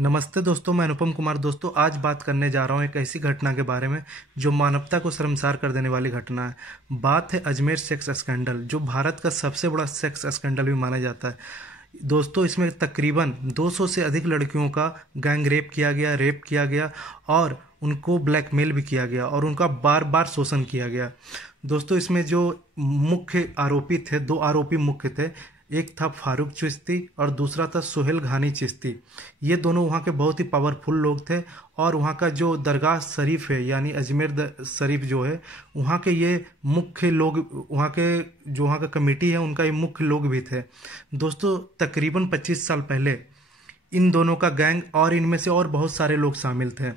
नमस्ते दोस्तों, मैं अनुपम कुमार। दोस्तों, आज बात करने जा रहा हूँ एक ऐसी घटना के बारे में जो मानवता को शर्मसार कर देने वाली घटना है। बात है अजमेर सेक्स स्कैंडल, जो भारत का सबसे बड़ा सेक्स स्कैंडल भी माना जाता है। दोस्तों, इसमें तकरीबन 200 से अधिक लड़कियों का गैंग रेप किया गया और उनको ब्लैकमेल भी किया गया और उनका बार बार शोषण किया गया। दोस्तों, इसमें जो मुख्य आरोपी थे, दो आरोपी मुख्य थे। एक था फारूक चिश्ती और दूसरा था सोहेल घानी चिश्ती। ये दोनों वहाँ के बहुत ही पावरफुल लोग थे और वहाँ का जो दरगाह शरीफ है यानी अजमेर शरीफ जो है, वहाँ के ये मुख्य लोग, वहाँ का कमेटी है उनका ये मुख्य लोग भी थे। दोस्तों, तकरीबन 25 साल पहले इन दोनों का गैंग और इनमें से और बहुत सारे लोग शामिल थे,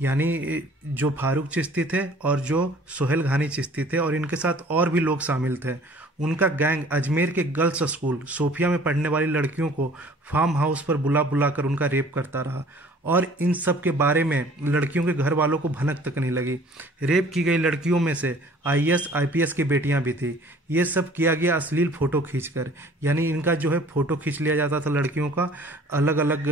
यानी जो फारूक चिश्ती थे और जो सोहेल घानी चिश्ती थे, और इनके साथ और भी लोग शामिल थे। उनका गैंग अजमेर के गर्ल्स स्कूल सोफिया में पढ़ने वाली लड़कियों को फार्म हाउस पर बुला बुला कर उनका रेप करता रहा और इन सब के बारे में लड़कियों के घर वालों को भनक तक नहीं लगी। रेप की गई लड़कियों में से आईएएस आईपीएस की बेटियां भी थी। ये सब किया गया अश्लील फोटो खींचकर, यानी इनका जो है फोटो खींच लिया जाता था लड़कियों का अलग अलग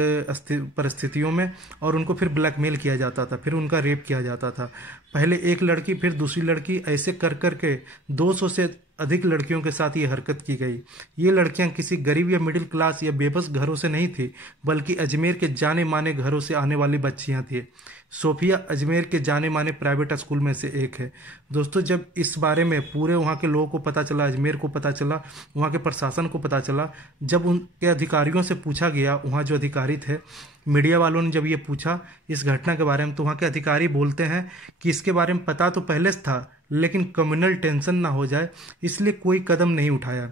परिस्थितियों में और उनको फिर ब्लैकमेल किया जाता था, फिर उनका रेप किया जाता था। पहले एक लड़की फिर दूसरी लड़की, ऐसे कर कर के 200 से अधिक लड़कियों के साथ ये हरकत की गई। ये लड़कियां किसी गरीब या मिडिल क्लास या बेबस घरों से नहीं थी, बल्कि अजमेर के जाने माने घरों से आने वाली बच्चियां थी। सोफिया अजमेर के जाने माने प्राइवेट स्कूल में से एक है। दोस्तों, जब इस बारे में पूरे वहाँ के लोगों को पता चला, अजमेर को पता चला, वहाँ के प्रशासन को पता चला, जब उनके अधिकारियों से पूछा गया, वहाँ जो अधिकारी थे, मीडिया वालों ने जब ये पूछा इस घटना के बारे में, तो वहाँ के अधिकारी बोलते हैं कि इसके बारे में पता तो पहले से था, लेकिन कम्युनल टेंशन ना हो जाए इसलिए कोई कदम नहीं उठाया।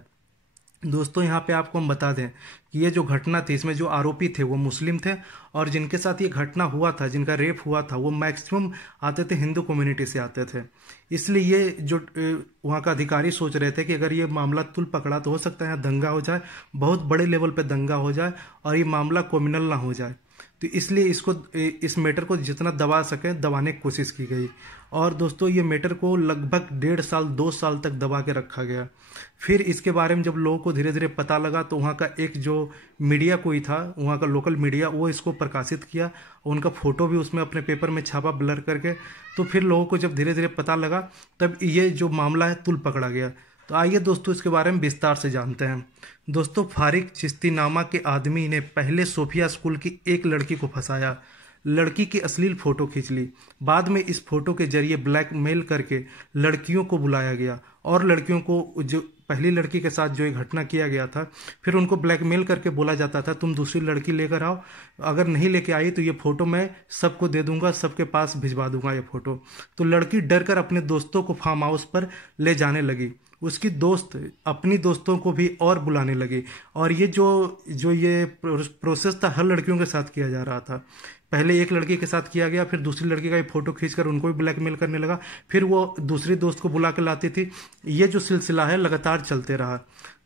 दोस्तों, यहाँ पे आपको हम बता दें कि ये जो घटना थी, इसमें जो आरोपी थे वो मुस्लिम थे और जिनके साथ ये घटना हुआ था, जिनका रेप हुआ था, वो मैक्सिमम आते थे हिंदू कम्युनिटी से आते थे। इसलिए ये जो वहाँ का अधिकारी सोच रहे थे कि अगर ये मामला तुल पकड़ा तो हो सकता है यहाँ दंगा हो जाए, बहुत बड़े लेवल पे दंगा हो जाए और ये मामला क्रिमिनल ना हो जाए। तो इसलिए इस मैटर को जितना दबा सके दबाने की कोशिश की गई। और दोस्तों, ये मैटर को लगभग 1.5 साल 2 साल तक दबा के रखा गया। फिर इसके बारे में जब लोगों को धीरे धीरे पता लगा तो वहाँ का एक जो मीडिया कोई था, वहाँ का लोकल मीडिया, वो इसको प्रकाशित किया, उनका फोटो भी उसमें अपने पेपर में छापा ब्लर करके। तो फिर लोगों को जब धीरे धीरे पता लगा तब ये जो मामला है तुल पकड़ा गया। तो आइए दोस्तों इसके बारे में विस्तार से जानते हैं। दोस्तों, फारिक चिश्ती नामा के आदमी ने पहले सोफिया स्कूल की एक लड़की को फंसाया, लड़की की अश्लील फोटो खींच ली। बाद में इस फोटो के जरिए ब्लैकमेल करके लड़कियों को बुलाया गया और लड़कियों को, जो पहली लड़की के साथ जो एक घटना किया गया था, फिर उनको ब्लैकमेल करके बोला जाता था तुम दूसरी लड़की लेकर आओ, अगर नहीं लेके आई तो ये फोटो मैं सबको दे दूंगा, सबके पास भिजवा दूंगा ये फोटो। तो लड़की डर कर अपने दोस्तों को फार्म हाउस पर ले जाने लगी। उसकी दोस्त अपनी दोस्तों को भी और बुलाने लगी और ये जो ये प्रोसेस था हर लड़कियों के साथ किया जा रहा था। पहले एक लड़की के साथ किया गया, फिर दूसरी लड़की का ये फोटो खींचकर उनको भी ब्लैकमेल करने लगा, फिर वो दूसरी दोस्त को बुला कर लाती थी। ये जो सिलसिला है लगातार चलते रहा।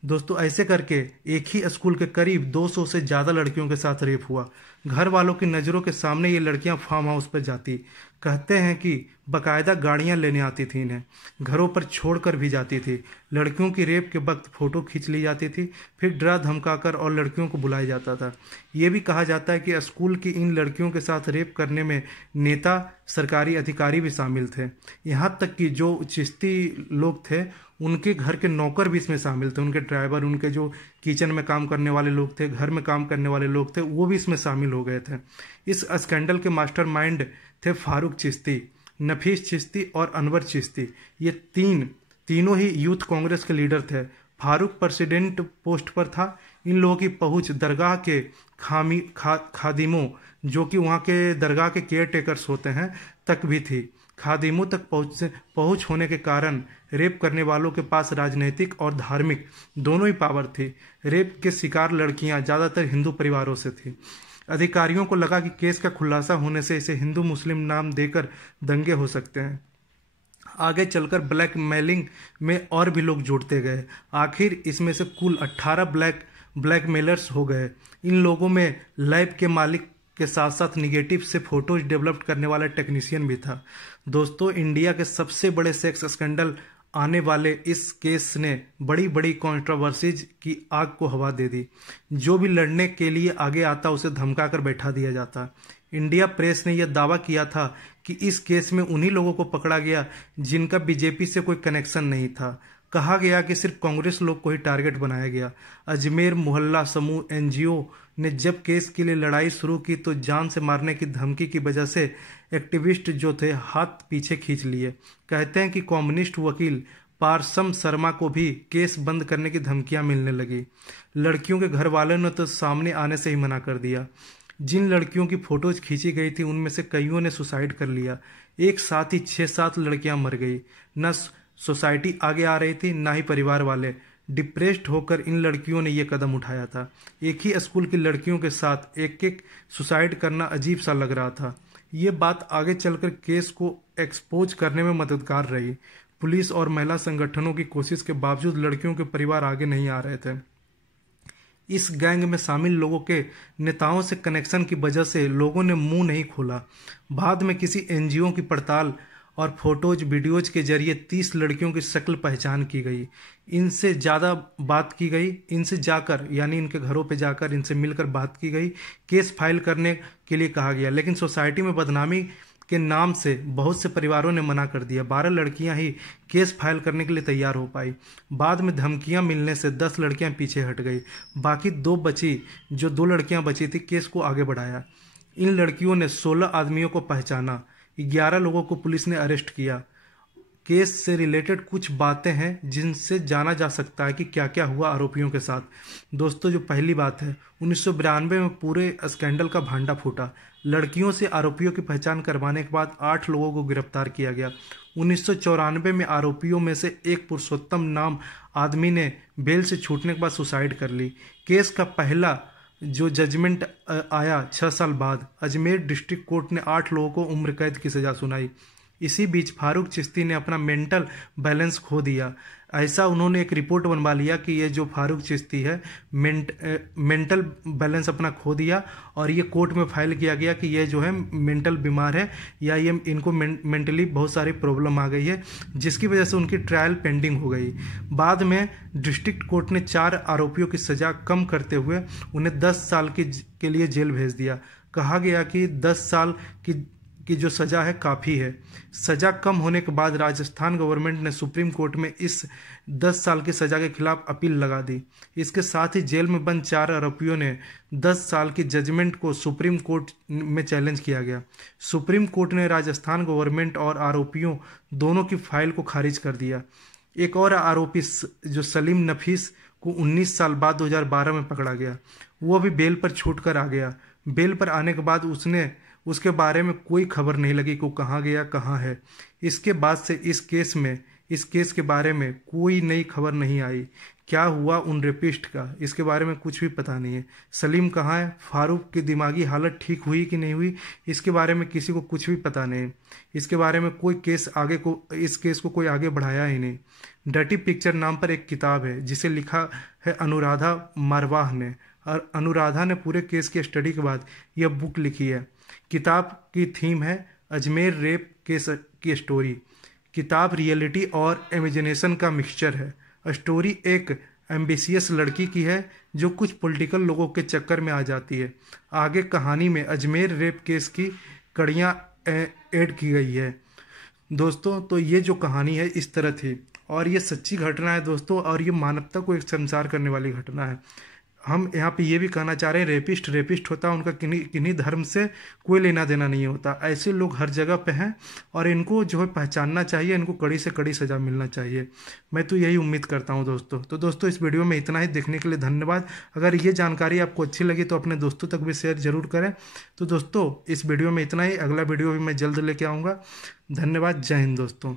दोस्तों, ऐसे करके एक ही स्कूल के करीब 200 से ज़्यादा लड़कियों के साथ रेप हुआ। घर वालों की नज़रों के सामने ये लड़कियां फार्म हाउस पर जाती, कहते हैं कि बाकायदा गाड़ियां लेने आती थी, इन्हें घरों पर छोड़कर भी जाती थी। लड़कियों की रेप के वक्त फ़ोटो खींच ली जाती थी, फिर डरा धमकाकर और लड़कियों को बुलाया जाता था। ये भी कहा जाता है कि स्कूल की इन लड़कियों के साथ रेप करने में नेता, सरकारी अधिकारी भी शामिल थे। यहाँ तक कि जो चिश्ती लोग थे उनके घर के नौकर भी इसमें शामिल थे, उनके ड्राइवर, उनके जो किचन में काम करने वाले लोग थे, घर में काम करने वाले लोग थे, वो भी इसमें शामिल हो गए थे। इस स्कैंडल के मास्टरमाइंड थे फारूक चिश्ती, नफीस चिश्ती और अनवर चिश्ती। ये तीनों ही यूथ कांग्रेस के लीडर थे। फारूक प्रेसिडेंट पोस्ट पर था। इन लोगों की पहुंच दरगाह के खादिमों, जो कि वहाँ के दरगाह के केयर टेकर्स होते हैं, तक भी थी। खादिमों तक पहुंच होने के कारण रेप करने वालों के पास राजनीतिक और धार्मिक दोनों ही पावर थी। रेप के शिकार लड़कियां ज़्यादातर हिंदू परिवारों से थी। अधिकारियों को लगा कि केस का खुलासा होने से इसे हिंदू मुस्लिम नाम देकर दंगे हो सकते हैं। आगे चलकर ब्लैकमेलिंग में और भी लोग जुड़ते गए। आखिर इसमें से कुल 18 ब्लैकमेलर्स हो गए। इन लोगों में लैब के मालिक के साथ साथ निगेटिव से फोटोज डेवलप करने वाला टेक्नीशियन भी था। दोस्तों, इंडिया के सबसे बड़े सेक्स स्कैंडल आने वाले इस केस ने बड़ी बड़ी कंट्रोवर्सीज की आग को हवा दे दी। जो भी लड़ने के लिए आगे आता उसे धमका कर बैठा दिया जाता। इंडिया प्रेस ने यह दावा किया था कि इस केस में उन्हीं लोगों को पकड़ा गया जिनका बीजेपी से कोई कनेक्शन नहीं था। कहा गया कि सिर्फ कांग्रेस लोग को ही टारगेट बनाया गया। अजमेर मोहल्ला समूह एनजीओ ने जब केस के लिए लड़ाई शुरू की तो जान से मारने की धमकी की वजह से एक्टिविस्ट जो थे हाथ पीछे खींच लिए। कहते हैं कि कम्युनिस्ट वकील पारसम शर्मा को भी केस बंद करने की धमकियां मिलने लगी। लड़कियों के घर वालों ने तो सामने आने से ही मना कर दिया। जिन लड़कियों की फोटोज खींची गई थी उनमें से कईयों ने सुसाइड कर लिया। एक साथ ही 6-7 लड़कियां मर गई। न सोसाइटी आगे आ रही थी ना ही परिवार वाले। डिप्रेस्ड होकर इन लड़कियों ने यह कदम उठाया था। एक ही स्कूल की लड़कियों के साथ एक एक सुसाइड करना अजीब सा लग रहा था। ये बात आगे चलकर केस को एक्सपोज करने में मददगार रही। पुलिस और महिला संगठनों की कोशिश के बावजूद लड़कियों के परिवार आगे नहीं आ रहे थे। इस गैंग में शामिल लोगों के नेताओं से कनेक्शन की वजह से लोगों ने मुंह नहीं खोला। बाद में किसी एनजीओ की पड़ताल और फोटोज वीडियोज के जरिए 30 लड़कियों की शक्ल पहचान की गई। इनसे ज़्यादा बात की गई, इनसे जाकर यानी इनके घरों पे जाकर इनसे मिलकर बात की गई। केस फाइल करने के लिए कहा गया, लेकिन सोसाइटी में बदनामी के नाम से बहुत से परिवारों ने मना कर दिया। 12 लड़कियां ही केस फाइल करने के लिए तैयार हो पाई। बाद में धमकियां मिलने से 10 लड़कियां पीछे हट गई। बाकी 2 बची, जो 2 लड़कियां बची थी, केस को आगे बढ़ाया। इन लड़कियों ने 16 आदमियों को पहचाना। 11 लोगों को पुलिस ने अरेस्ट किया। केस से रिलेटेड कुछ बातें हैं जिनसे जाना जा सकता है कि क्या क्या हुआ आरोपियों के साथ। दोस्तों, जो पहली बात है, 1992 में पूरे स्कैंडल का भांडा फूटा। लड़कियों से आरोपियों की पहचान करवाने के बाद 8 लोगों को गिरफ्तार किया गया। 1994 में आरोपियों में से एक पुरुषोत्तम नाम आदमी ने बेल से छूटने के बाद सुसाइड कर ली। केस का पहला जो जजमेंट आया 6 साल बाद, अजमेर डिस्ट्रिक्ट कोर्ट ने 8 लोगों को उम्र कैद की सजा सुनाई। इसी बीच फारूक चिश्ती ने अपना मेंटल बैलेंस खो दिया। ऐसा उन्होंने एक रिपोर्ट बनवा लिया कि ये जो फारूक चिश्ती है मेंटल बैलेंस अपना खो दिया, और ये कोर्ट में फाइल किया गया कि ये जो है मेंटल बीमार है या ये इनको मेंटली बहुत सारी प्रॉब्लम आ गई है, जिसकी वजह से उनकी ट्रायल पेंडिंग हो गई। बाद में डिस्ट्रिक्ट कोर्ट ने 4 आरोपियों की सजा कम करते हुए उन्हें 10 साल के लिए जेल भेज दिया। कहा गया कि 10 साल की जो सजा है काफ़ी है। सजा कम होने के बाद राजस्थान गवर्नमेंट ने सुप्रीम कोर्ट में इस 10 साल की सजा के खिलाफ अपील लगा दी। इसके साथ ही जेल में बंद 4 आरोपियों ने 10 साल की जजमेंट को सुप्रीम कोर्ट में चैलेंज किया गया। सुप्रीम कोर्ट ने राजस्थान गवर्नमेंट और आरोपियों दोनों की फाइल को खारिज कर दिया। एक और आरोपी जो सलीम नफीस को 19 साल बाद 2012 में पकड़ा गया। वो भी बेल पर छूट कर आ गया। बेल पर आने के बाद उसके बारे में कोई खबर नहीं लगी कि वो कहाँ गया, कहाँ है। इसके बाद से इस केस के बारे में कोई नई खबर नहीं आई। क्या हुआ उन रेपिस्ट का, इसके बारे में कुछ भी पता नहीं है। सलीम कहाँ है, फारूक की दिमागी हालत ठीक हुई कि नहीं हुई, इसके बारे में किसी को कुछ भी पता नहीं। इसके बारे में इस केस को कोई आगे बढ़ाया ही नहीं। डर्टी पिक्चर नाम पर एक किताब है जिसे लिखा है अनुराधा मारवाह ने, और अनुराधा ने पूरे केस की स्टडी के बाद यह बुक लिखी है। किताब की थीम है अजमेर रेप केस की स्टोरी। किताब रियलिटी और इमेजिनेशन का मिक्सचर है। स्टोरी एक एम्बिशियस लड़की की है जो कुछ पॉलिटिकल लोगों के चक्कर में आ जाती है। आगे कहानी में अजमेर रेप केस की कड़ियाँ ऐड की गई है। दोस्तों, तो ये जो कहानी है इस तरह थी, और ये सच्ची घटना है दोस्तों, और ये मानवता को एक शर्मसार करने वाली घटना है। हम यहाँ पे ये भी कहना चाह रहे हैं, रेपिस्ट होता है, उनका किन्हीं धर्म से कोई लेना देना नहीं होता। ऐसे लोग हर जगह पे हैं और इनको जो है पहचानना चाहिए, इनको कड़ी से कड़ी सजा मिलना चाहिए। मैं तो यही उम्मीद करता हूँ दोस्तों। तो दोस्तों, इस वीडियो में इतना ही। देखने के लिए धन्यवाद। अगर ये जानकारी आपको अच्छी लगी तो अपने दोस्तों तक भी शेयर जरूर करें। तो दोस्तों, इस वीडियो में इतना ही। अगला वीडियो भी मैं जल्द लेके आऊँगा। धन्यवाद। जय हिंद दोस्तों।